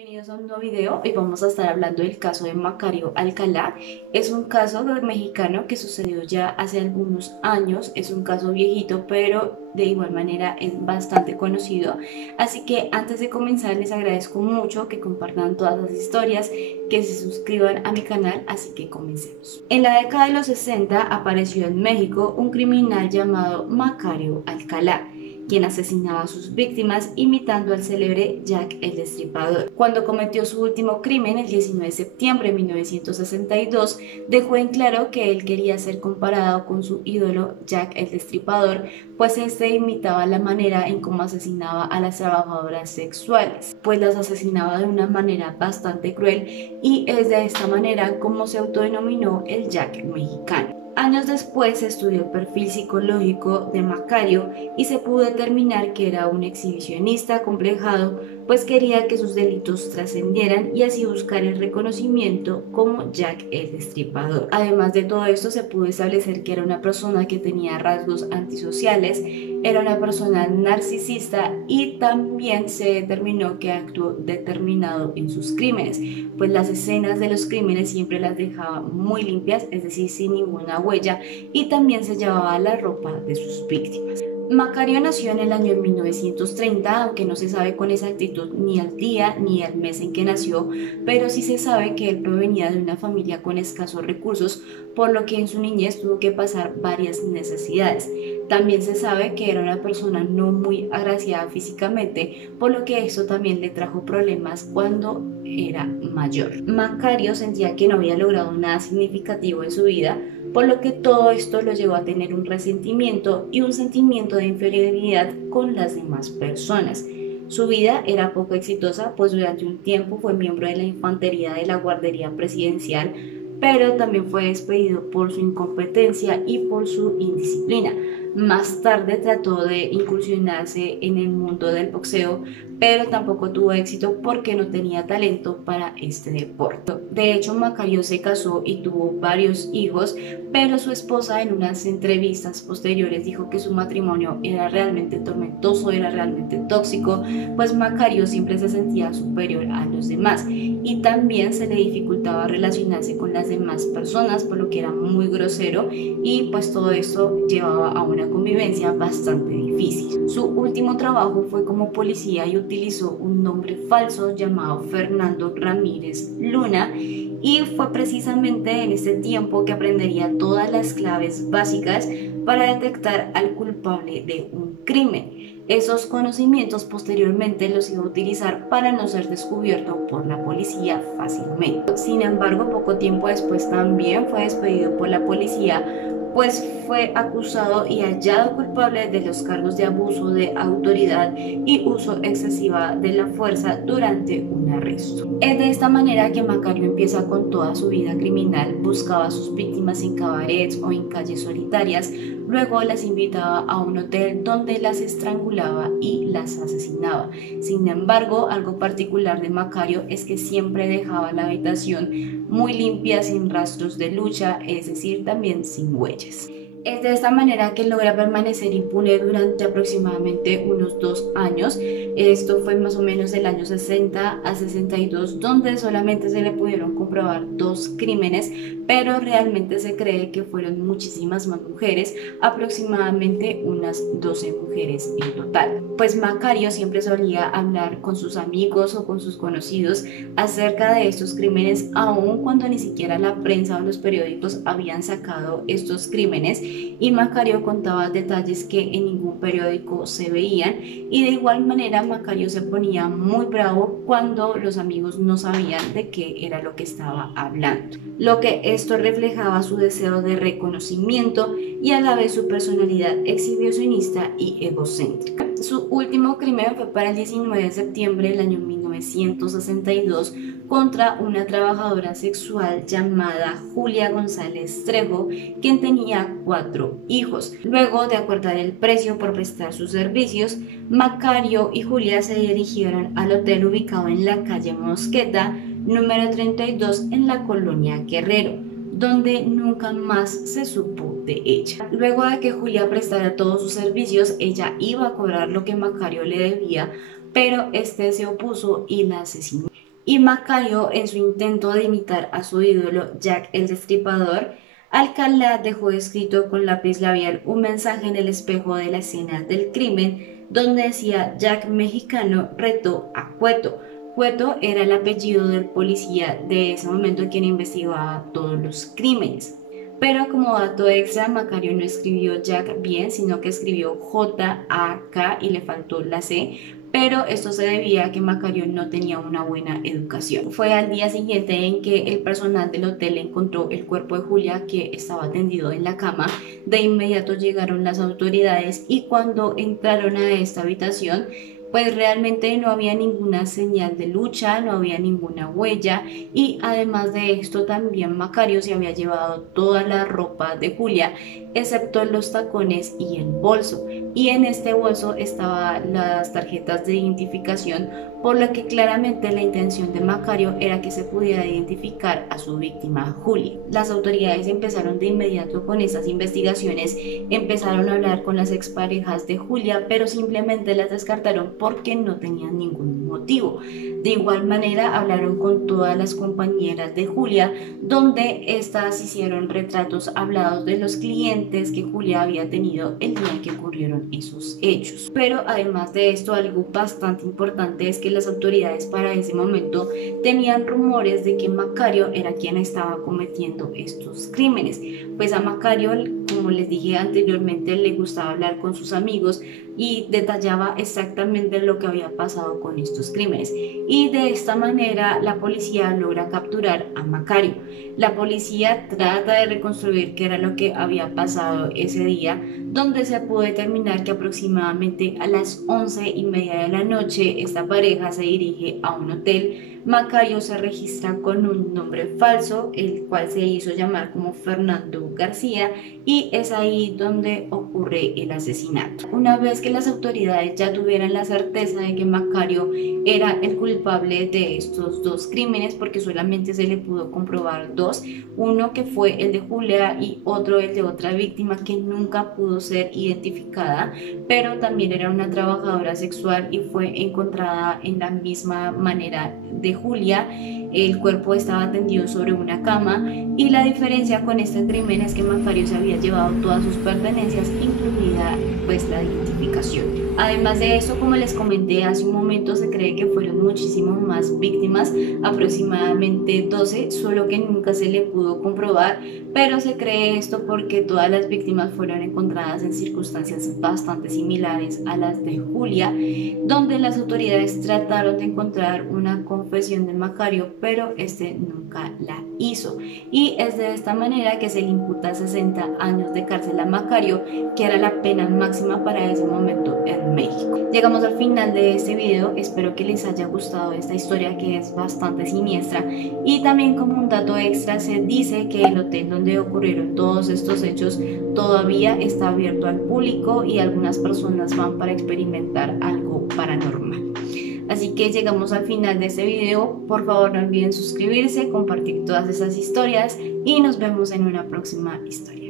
Bienvenidos a un nuevo video. Hoy vamos a estar hablando del caso de Macario Alcalá. Es un caso mexicano que sucedió ya hace algunos años. Es un caso viejito, pero de igual manera es bastante conocido. Así que antes de comenzar les agradezco mucho que compartan todas las historias, que se suscriban a mi canal, así que comencemos. En la década de los 60 apareció en México un criminal llamado Macario Alcalá, quien asesinaba a sus víctimas imitando al célebre Jack el Destripador. Cuando cometió su último crimen el 19 de septiembre de 1962, dejó en claro que él quería ser comparado con su ídolo Jack el Destripador, pues este imitaba la manera en cómo asesinaba a las trabajadoras sexuales, pues las asesinaba de una manera bastante cruel, y es de esta manera como se autodenominó el Jack mexicano. Años después se estudió el perfil psicológico de Macario y se pudo determinar que era un exhibicionista acomplejado, pues quería que sus delitos trascendieran y así buscar el reconocimiento como Jack el Destripador. Además de todo esto, se pudo establecer que era una persona que tenía rasgos antisociales, era una persona narcisista y también se determinó que actuó determinado en sus crímenes, pues las escenas de los crímenes siempre las dejaba muy limpias, es decir, sin ninguna huella, y también se llevaba la ropa de sus víctimas. Macario nació en el año 1930, aunque no se sabe con exactitud ni el día ni el mes en que nació, pero sí se sabe que él provenía de una familia con escasos recursos, por lo que en su niñez tuvo que pasar varias necesidades. También se sabe que era una persona no muy agraciada físicamente, por lo que eso también le trajo problemas cuando era mayor. Macario sentía que no había logrado nada significativo en su vida, por lo que todo esto lo llevó a tener un resentimiento y un sentimiento de inferioridad con las demás personas. Su vida era poco exitosa, pues durante un tiempo fue miembro de la infantería de la Guardería Presidencial, pero también fue despedido por su incompetencia y por su indisciplina. Más tarde trató de incursionarse en el mundo del boxeo, pero tampoco tuvo éxito porque no tenía talento para este deporte. De hecho, Macario se casó y tuvo varios hijos, pero su esposa en unas entrevistas posteriores dijo que su matrimonio era realmente tormentoso, era realmente tóxico, pues Macario siempre se sentía superior a los demás y también se le dificultaba relacionarse con las demás personas, por lo que era muy grosero, y pues todo esto llevaba a una convivencia bastante difícil. Su último trabajo fue como policía y utilizó un nombre falso llamado Fernando Ramírez Luna, y fue precisamente en este tiempo que aprendería todas las claves básicas para detectar al culpable de un crimen. Esos conocimientos posteriormente los iba a utilizar para no ser descubierto por la policía fácilmente. Sin embargo, poco tiempo después también fue despedido por la policía, pues fue acusado y hallado culpable de los cargos de abuso de autoridad y uso excesiva de la fuerza durante un arresto. Es de esta manera que Macario empieza con toda su vida criminal. Buscaba a sus víctimas en cabarets o en calles solitarias, luego las invitaba a un hotel donde las estrangulaba y las asesinaba. Sin embargo, algo particular de Macario es que siempre dejaba la habitación muy limpia, sin rastros de lucha, es decir, también sin huellas. Es de esta manera que logra permanecer impune durante aproximadamente unos 2 años. Esto fue más o menos del año 60 a 62, donde solamente se le pudieron comprobar 2 crímenes, pero realmente se cree que fueron muchísimas más mujeres, aproximadamente unas 12 mujeres en total. Pues Macario siempre solía hablar con sus amigos o con sus conocidos acerca de estos crímenes, aun cuando ni siquiera la prensa o los periódicos habían sacado estos crímenes, y Macario contaba detalles que en ningún periódico se veían, y de igual manera Macario se ponía muy bravo cuando los amigos no sabían de qué era lo que estaba hablando, lo que esto reflejaba su deseo de reconocimiento y a la vez su personalidad exhibicionista y egocéntrica. Su último crimen fue para el 19 de septiembre del año 1962 contra una trabajadora sexual llamada Julia González Trejo, quien tenía 4 hijos. Luego de acordar el precio por prestar sus servicios, Macario y Julia se dirigieron al hotel ubicado en la calle Mosqueta, número 32, en la colonia Guerrero, donde nunca más se supo de ella. Luego de que Julia prestara todos sus servicios, ella iba a cobrar lo que Macario le debía, pero este se opuso y la asesinó. y Macario, en su intento de imitar a su ídolo Jack el Destripador, Alcalá dejó escrito con lápiz labial un mensaje en el espejo de la escena del crimen donde decía: Jack Mexicano retó a Cueto. Cueto era el apellido del policía de ese momento quien investigaba todos los crímenes. Pero como dato extra, Macario no escribió Jack bien, sino que escribió J-A-K y le faltó la C, pero esto se debía a que Macario no tenía una buena educación. Fue al día siguiente en que el personal del hotel encontró el cuerpo de Julia, que estaba tendido en la cama. De inmediato llegaron las autoridades y cuando entraron a esta habitación, pues realmente no había ninguna señal de lucha, no había ninguna huella y además de esto también Macario se había llevado toda la ropa de Julia excepto los tacones y el bolso, y en este bolso estaban las tarjetas de identificación, por lo que claramente la intención de Macario era que se pudiera identificar a su víctima Julia. Las autoridades empezaron de inmediato con estas investigaciones, empezaron a hablar con las exparejas de Julia, pero simplemente las descartaron porque no tenían ningún motivo. De igual manera hablaron con todas las compañeras de Julia, donde estas hicieron retratos hablados de los clientes que Julia había tenido el día en que ocurrieron esos hechos. Pero además de esto, algo bastante importante es que las autoridades para ese momento tenían rumores de que Macario era quien estaba cometiendo estos crímenes. Pues a Macario, como les dije anteriormente, le gustaba hablar con sus amigos y detallaba exactamente lo que había pasado con estos crímenes. Y de esta manera la policía logra capturar a Macario. La policía trata de reconstruir qué era lo que había pasado ese día, donde se pudo determinar que aproximadamente a las 11:30 de la noche esta pareja se dirige a un hotel. Macario se registra con un nombre falso, el cual se hizo llamar como Fernando García, y es ahí donde ocurre el asesinato. Una vez que las autoridades ya tuvieran la certeza de que Macario era el culpable de estos dos crímenes, porque solamente se le pudo comprobar dos, uno que fue el de Julia y otro el de otra víctima que nunca pudo ser identificada, pero también era una trabajadora sexual y fue encontrada en la misma manera de Julia. El cuerpo estaba tendido sobre una cama y la diferencia con este crimen es que Macario se había llevado todas sus pertenencias, incluida pues la identificación. Además de eso, como les comenté hace un momento, se cree que fueron muchísimo más víctimas, aproximadamente 12, solo que nunca se le pudo comprobar, pero se cree esto porque todas las víctimas fueron encontradas en circunstancias bastante similares a las de Julia, donde las autoridades trataron de encontrar una confesión de Macario, pero este nunca la hizo. Y es de esta manera que se le imputa 60 años de cárcel a Macario, que era la pena máxima para ese momento en México. Llegamos al final de este video, espero que les haya gustado esta historia que es bastante siniestra, y también como un dato extra se dice que el hotel donde ocurrieron todos estos hechos todavía está abierto al público y algunas personas van para experimentar algo paranormal. Así que llegamos al final de este video, por favor no olviden suscribirse, compartir todas esas historias y nos vemos en una próxima historia.